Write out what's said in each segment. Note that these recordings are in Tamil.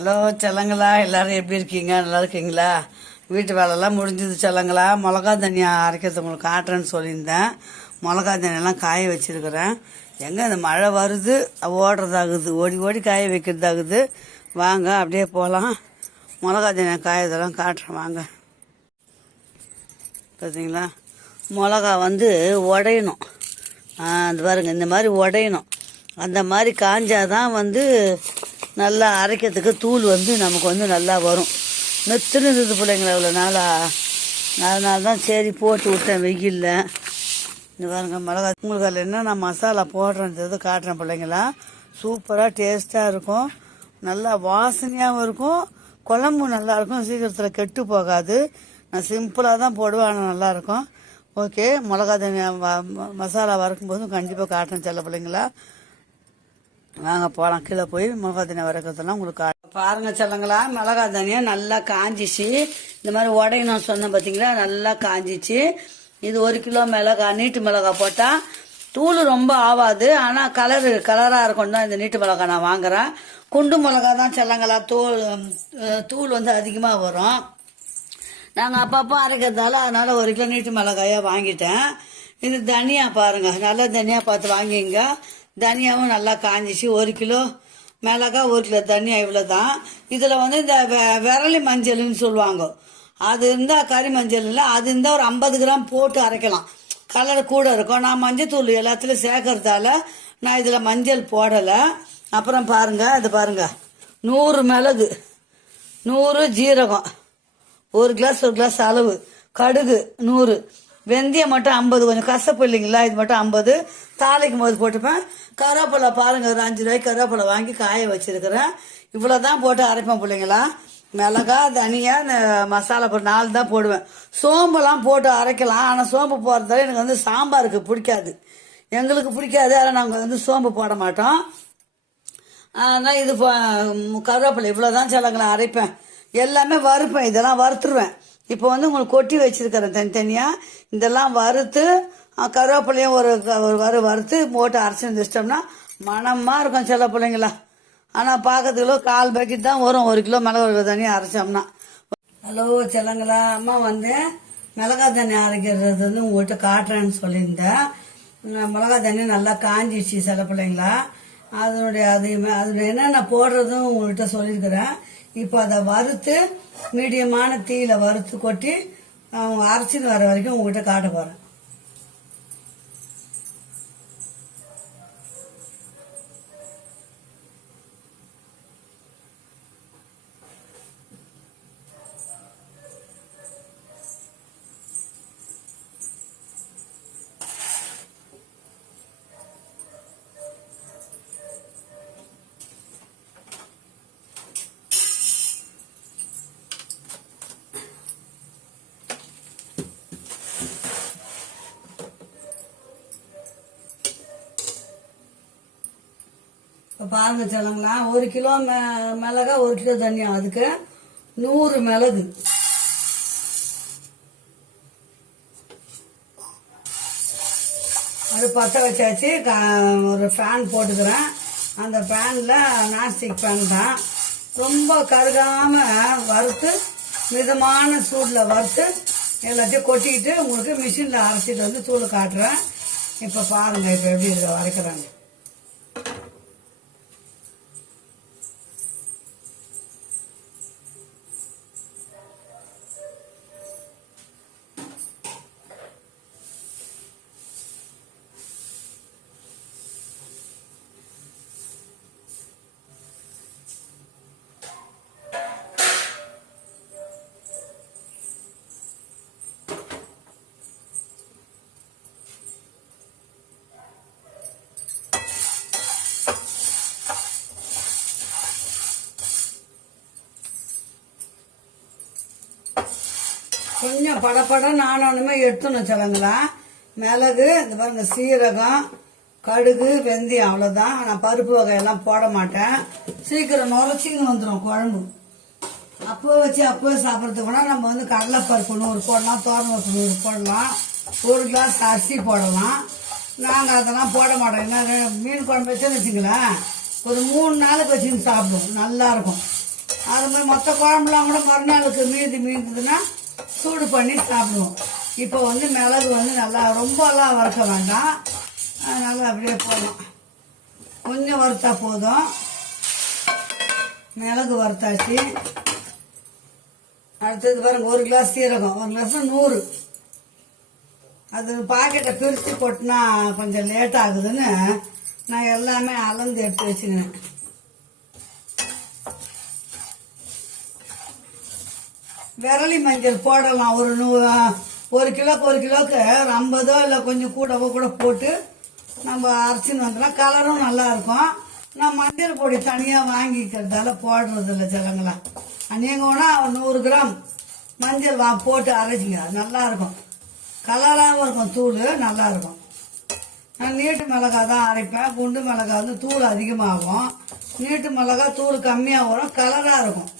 ஹலோ செல்லங்களா, எல்லாரும் எப்படி இருக்கீங்க? நல்லா இருக்கீங்களா? வீட்டு வேலைலாம் முடிஞ்சது செல்லங்களா. மிளகா தனியா அரைக்கிறது உங்களுக்கு காட்டுறேன்னு சொல்லியிருந்தேன். மிளகா தனியெல்லாம் காய வச்சுருக்கிறேன். எங்கே இந்த மழை வருது, ஓடுறதாகுது, ஓடி ஓடி காய வைக்கிறதாகுது. வாங்க அப்படியே போகலாம். மிளகா தனியா காயதெல்லாம் காட்டுறேன் வாங்க. பார்த்தீங்களா, மிளகா உடையணும். அது பாருங்க, இந்த மாதிரி உடையணும். அந்த மாதிரி காஞ்சாதான் நல்லா அரைக்கிறதுக்கு தூள் நமக்கு நல்லா வரும். நெத்துன்னு இருந்தது பிள்ளைங்களா இவ்வளோ நாளாக. அதனால தான் சரி போட்டு விட்டேன் வெயிலில். இந்த பாருங்க மிளகா. உங்களுக்கு அதில் என்னென்ன மசாலா போடுறது காட்டுறேன் பிள்ளைங்களா. சூப்பராக டேஸ்ட்டாக இருக்கும், நல்லா வாசனையாகவும் இருக்கும், குழம்பு நல்லாயிருக்கும், சீக்கிரத்தில் கெட்டு போகாது. நான் சிம்பிளாக தான் போடுவேன், ஆனால் நல்லாயிருக்கும். ஓகே, மிளகா தனியா மசாலா வறுக்கும்போதும் கண்டிப்பாக காட்டுறேன் செல்ல பிள்ளைங்களா. வாங்க போகலாம். கீழே போய் மிளகா தனியா வறுக்கிறதுலாம் உங்களுக்கு பாருங்க செல்லங்களா. மிளகா தனியா நல்லா காஞ்சிச்சு. இந்த மாதிரி உடையணும் சொன்னேன் பார்த்தீங்களா, நல்லா காஞ்சிச்சு. இது 1 கிலோ மிளகா, நீட்டு மிளகா போட்டால் தூள் ரொம்ப ஆகாது, ஆனால் கலராக இருக்கும் தான் இந்த நீட்டு மிளகா நான் வாங்குறேன். குண்டு மிளகா தான் செல்லங்களா, தூள் அதிகமாக வரும். நாங்கள் அப்பப்போ அரைக்கிறதால அதனால் 1 கிலோ நீட்டு மிளகாயாக வாங்கிட்டேன். இது தனியா பாருங்க, நல்ல தனியா பார்த்து வாங்கிங்க. தனியாவும் நல்லா காஞ்சிச்சு. 1 கிலோ மிளகா, 1 கிலோ தனியா, இவ்வளோ தான். இதில் இந்த விரலி மஞ்சள்னு சொல்லுவாங்க, அது இருந்தால் கறி மஞ்சள் இல்லை, அது இருந்தால் ஒரு 50 கிராம் போட்டு அரைக்கலாம், கலர் கூட இருக்கும். நான் மஞ்சத்தூள் எல்லாத்துலேயும் சேர்க்கறதால நான் இதில் மஞ்சள் போடலை. அப்புறம் பாருங்க, அது பாருங்க, 100 மிளகு, 100 ஜீரகம், 1 கிளாஸ் அளவு கடுகு, 100 வெந்தயம் மட்டும் 50, கொஞ்சம் கசப்பு இல்லைங்களா, இது மட்டும் 50. தாளிக்கும் போது போட்டுப்பேன். கருவேப்பிலை பாருங்க, ஒரு 5 ரூபாய்க்கு கருவேப்பிலை வாங்கி காய வச்சிருக்கிறேன். இவ்வளோதான் போட்டு அரைப்பேன் பிள்ளைங்களா. மிளகா தனியா மசாலா போட்டு 4 தான் போடுவேன். சோம்பெல்லாம் போட்டு அரைக்கலாம், ஆனால் சோம்பு போடுறதால எனக்கு சாம்பாருக்கு பிடிக்காது, எங்களுக்கு பிடிக்காது. அதனால் நாங்கள் சோம்பு போட மாட்டோம். ஆனால் இது கருவேப்பிலை இவ்வளோதான் சிலங்களை அரைப்பேன். எல்லாமே வறுப்பேன், இதெல்லாம் வறுத்துருவேன். இப்போ உங்களுக்கு கொட்டி வச்சிருக்கிறேன் தனித்தனியாக. இதெல்லாம் வறுத்து கருவேப்பிலையும் ஒரு வறுத்து போட்டு அரைச்சி வச்சிட்டோம்னா மணமாக இருக்கும் சில பிள்ளைங்களா. ஆனால் பார்க்கறதுக்கு 1/4 பாக்கெட் தான் வரும் 1 கிலோ மிளகா தனியாக அரைச்சோம்னா. ஹலோ செல்லங்களா, அம்மா மிளகா தண்ணி அரைக்கிறது உங்கள்கிட்ட காட்டுறேன்னு சொல்லியிருந்தேன். மிளகா தண்ணி நல்லா காஞ்சிடுச்சு சில பிள்ளைங்களா. அதனுடைய என்னென்ன போடுறதும் உங்கள்கிட்ட சொல்லியிருக்கிறேன். இப்போ அதை வறுத்து மீடியமான தீயில வறுத்து கொட்டி அரைச்சின்னு வர வரைக்கும் உங்ககிட்ட காட்ட போறேன். பாருங்க சொல்லுங்களா, 1 கிலோ மிளகா, 1 கிலோ தனியா, அதுக்கு 100 மிளகு. அது பற்ற வச்சாச்சு. ஒரு ஃபேன் போட்டுக்கிறேன். அந்த ஃபேனில் நான்ஸ்டிக் ஃபேன் தான். ரொம்ப கருகாம வறுத்து மிதமான சூடில் வறுத்து எல்லாத்தையும் கொட்டிக்கிட்டு உங்களுக்கு மிஷினில் அரைச்சிட்டு தூள் காட்டுறேன். இப்போ பாருங்கள், இப்போ எப்படி இதை வரைக்கிறாங்க. கொஞ்சம் படப்படம் நானுமே எடுத்துணும் சொல்லுங்களா. மிளகு, இந்த பாருங்க, சீரகம், கடுகு, வெந்தயம், அவ்வளோதான். நான் பருப்பு வகையெல்லாம் போட மாட்டேன். சீக்கிரம் நுரைச்சின்னு வந்துடும் குழம்பு. அப்போ வச்சு அப்போ சாப்பிட்றதுக்கு போனால் நம்ம கடலைப்பருப்பு 100 போடலாம், தோரம்பருப்பு 100 போடலாம், 1 கிளாஸ் அரிசி போடலாம். நாங்கள் அதெல்லாம் போட மாட்டோம். என்ன மீன் குழம்பு வச்சுன்னு வச்சுங்களேன், ஒரு 3 நாளுக்கு வச்சுன்னு சாப்பிடுவோம், நல்லாயிருக்கும். அது மாதிரி மொத்த குழம்புலாம் கூட மறுநாளுக்கு மீந்ததுன்னா சூடு பண்ணி சாப்பிடுவோம். இப்போ வந்து மிளகு வந்து நல்லா ரொம்பலாம் வறுக்க வேண்டாம், அதனால் அப்படியே போடலாம். கொஞ்சம் வறுத்தா போதும். மிளகு வறுத்தாச்சு. அடுத்தது பாருங்க, 1 கிளாஸ் சீரகம், 1 கிளாஸ் 100. அது பாக்கெட்டை பிரித்து போட்டுனா கொஞ்சம் லேட் ஆகுதுன்னு நான் எல்லாமே அளந்து எடுத்து வச்சுக்கினேன். விரலி மஞ்சள் போடலாம். ஒரு கிலோக்கு 1 கிலோக்கு 50 இல்லை கொஞ்சம் கூடவோ கூட போட்டு நம்ம அரைச்சின்னு வந்துடலாம். கலரும் நல்லா இருக்கும். நான் மஞ்சள் பொடி தனியாக வாங்கிக்கிறதால போடுறது இல்லை சிலங்களா. நீங்கள் வேணால் 100 கிராம் மஞ்சள் போட்டு அரைச்சிங்க, நல்லா இருக்கும். கலராகவும் இருக்கும், தூள் நல்லா இருக்கும். நான் நீட்டு மிளகா தான் அரைப்பேன். குண்டு மிளகா வந்து தூள் அதிகமாகும், நீட்டு மிளகா தூள் கம்மியாக வரும், கலராக இருக்கும்.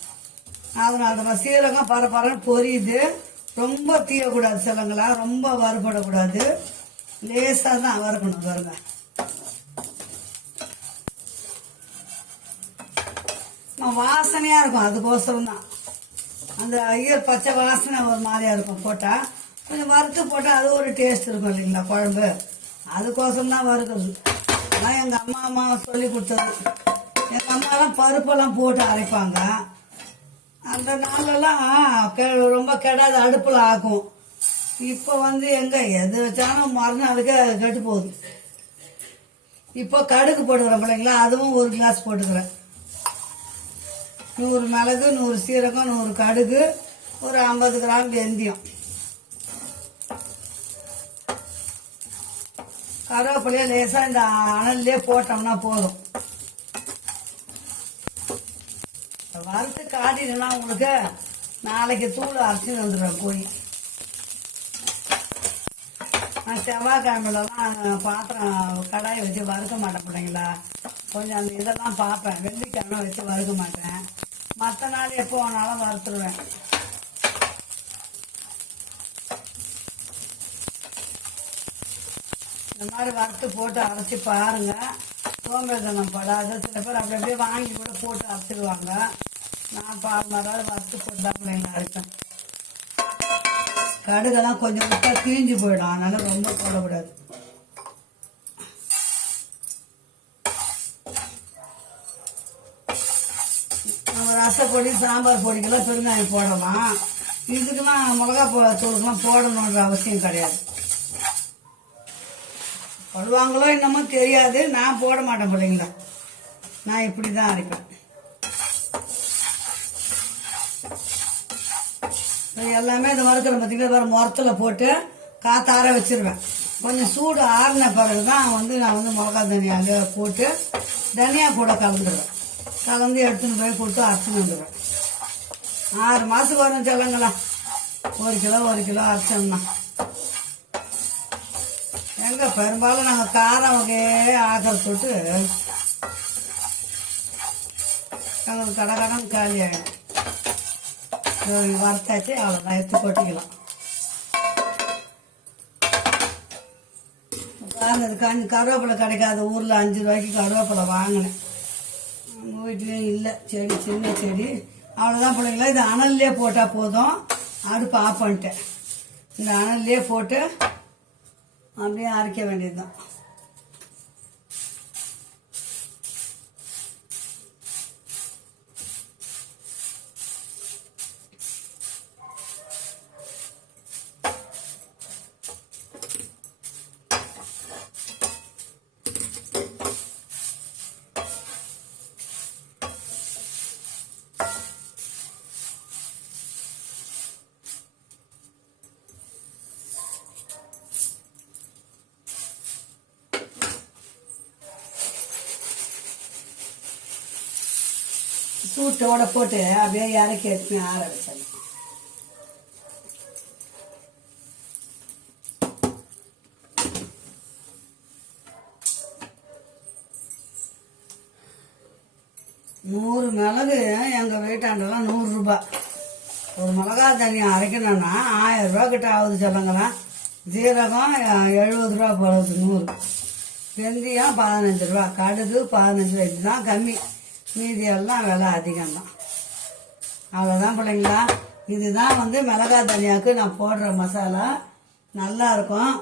அதனால தான் சீரகம் பரபரன்னு பொரியுது. ரொம்ப தீயக்கூடாது சிலங்களா, ரொம்ப வறுபடக்கூடாது, லேசாக தான் வறுக்கணும். பாருங்க, வாசனையாக இருக்கும். அதுக்கோசரம் தான் அந்த ஐயர் பச்சை வாசனை ஒரு மாதிரியாக இருக்கும். போட்டால் கொஞ்சம் வறுத்து போட்டால் அது ஒரு டேஸ்ட் இருக்கும் இல்லைங்களா குழம்பு. அதுக்கோசரம் தான் வறுக்கிறது. அதான் எங்கள் அம்மா சொல்லி கொடுத்தது. எங்கள் அம்மாலாம் பருப்பெல்லாம் போட்டு அரைப்பாங்க. அந்த நாளெல்லாம் ரொம்ப கெடாத அடுப்பில் ஆக்கும். இப்போ வந்து எங்கே எது வச்சாலும் மறுநாளுக்கு கெட்டு போகுது. இப்போ கடுகு போட்டுக்கிறேன் பிள்ளைங்களா, அதுவும் 1 கிளாஸ் போட்டுக்கிறேன். 100 மிளகு, 100 சீரகம், 100 கடுகு, ஒரு 50 கிராம் வெந்தயம், கருவேப்பிலையே லேசாக இந்த அனல்லே போட்டோம்னா போதும். வறுத்து காட்டினா உங்களுக்கு நாளைக்கு தூள் அரைச்சின்னு வந்துடுவேன் கோழி. நான் செவ்வாய்க்கிழமையிலலாம் பாத்திரம் கடாயை வச்சு வறுக்க மாட்டேன் பிள்ளைங்களா. கொஞ்சம் அந்த இதெல்லாம் பார்ப்பேன். வெள்ளிக்கிழமை வச்சு வறுக்க மாட்டேன். மற்ற நாள் எப்போ வேணாலும் வறுத்துருவேன். இந்த மாதிரி வறுத்து போட்டு அரைச்சி பாருங்க, சோம்பேறித்தனம் படாது. சில பேர் அப்படி அப்படியே வாங்கி கூட போட்டு அரைச்சிடுவாங்க. நான் பாருமாராவது வறுத்து போட்டு தான் பிள்ளைங்க அரைப்பேன். கடுகெல்லாம் கொஞ்சம் விட்டா தீஞ்சு போயிடும், அதனால ரொம்ப போடக்கூடாது. நம்ம ரசப்பொடி சாம்பார் பொடிக்கெல்லாம் பெருங்காயம் போடலாம். இதுக்கெல்லாம் மிளகா தூளுக்கெல்லாம் போடணுன்ற அவசியம் கிடையாது. போடுவாங்களோ என்னமோ தெரியாது, நான் போட மாட்டேன் பிள்ளைங்களா. நான் இப்படி தான் அரைப்பேன். எல்லாமே இந்த வறுக்கிற பார்த்தீங்கன்னா வேறு முரத்தில் போட்டு காத்தார வச்சிருவேன். கொஞ்சம் சூடு ஆறின பிறகு தான் வந்து நான் வந்து மிளகா தனியாக போட்டு தனியா கூட கலந்துடுவேன். கலந்து எடுத்துன்னு போய் கொடுத்து அரைச்சின்னு வந்துடுவேன். 6 மாதத்துக்கு வரும் செல்லங்களா. 1 கிலோ அரைச்சோம்னா. எங்க பெரும்பாலும் நாங்கள் காரம் வகையே ஆக்கிற தொட்டு எங்களுக்கு கடன் காலி ஆகிடும். வறுத்தாச்சு, அவ்வளோதான், எடுத்து கொட்டிக்கலாம். பாருங்க, கருவேப்பிலை கிடைக்காத ஊரில் 5 ரூபாய்க்கு கருவேப்பிலை வாங்கினேன். உங்கள் வீட்லேயும் இல்லை, செடி சின்ன செடி. அவ்வளோதான் பிள்ளைங்களா. இது அனல்லே போட்டால் போதும். அடுப்பு ஆஃப் பண்ணிட்டேன். இந்த அனல்லே போட்டு அப்படியே அரைக்க வேண்டியதுதான். சூட்டோட போட்டு அப்படியே இறக்கி எடுத்து ஆற வச்சேன். நூறு மிளகு எங்கள் வீட்டாண்டெல்லாம் 100 ரூபாய். ஒரு மிளகா தண்ணி அரைக்கணும்னா 1000 ரூபா கிட்ட ஆகுது சொல்லுங்களேன். ஜீரகம் 70 ரூபா போடுறது 100. வெந்தயம் 15 ரூபா, கடுகு 15 ரூபா. இதுதான் கம்மி, மீதி எல்லாம் விலை அதிகம்தான். அவ்வளோதான் பிள்ளைங்களா. இதுதான் வந்து மிளகாய் தனியாவுக்கு நான் போடுற மசாலா. நல்லா இருக்கும்.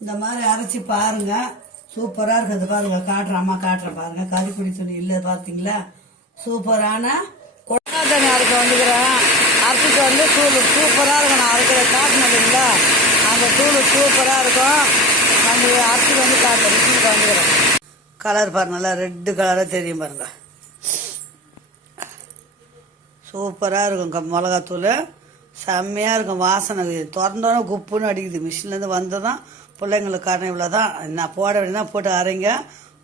இந்த மாதிரி அரைச்சி பாருங்க, சூப்பராக இருக்குது. பாருங்க, காட்டுறேன், அம்மா காட்டுறேன் பாருங்க. கறிக்குடி துணி இல்லை பார்த்தீங்களா? சூப்பரான மிளகாய் தனி அரைக்க வந்துக்கிறேன். அரைச்சிட்டு வந்து தூள் சூப்பராக இருக்கும். நான் அரைக்கிற காட்டணும் இல்லைங்களா, அந்த தூள் சூப்பராக இருக்கும். நம்ம அரைச்சிட்டு வந்து காட்டுறேன், மிஷினுக்கு வந்துக்கிறேன். கலர் பாருங்க, நல்லா ரெட்டு கலராக தெரியும் பாருங்க. சூப்பராக இருக்கும் மிளகாத்தூள், செம்மையாக இருக்கும். வாசனை திறந்தோன்னே குப்புன்னு அடிக்குது. மிஷின்லேருந்து வந்ததான் பிள்ளைங்களுக்கு காரணம். இவ்வளோ தான் நான் போட வேண்டியதான். போட்டு அரைங்க.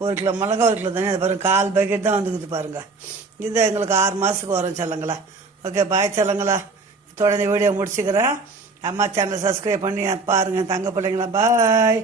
1 கிலோ மிளகா 1 கிலோ தண்ணி, அது பாருங்கள் 1/4 பக்கெட் தான் வந்துக்குது பாருங்கள். இது எங்களுக்கு 6 மாதத்துக்கு வரும் செல்லங்களா. ஓகே, பாய் செல்லங்களா. தொடர்ந்து வீடியோ முடிச்சுக்கிறேன். அம்மா சேனலை சப்ஸ்கிரைப் பண்ணி பாருங்கள் தங்க பிள்ளைங்களா. பாய்.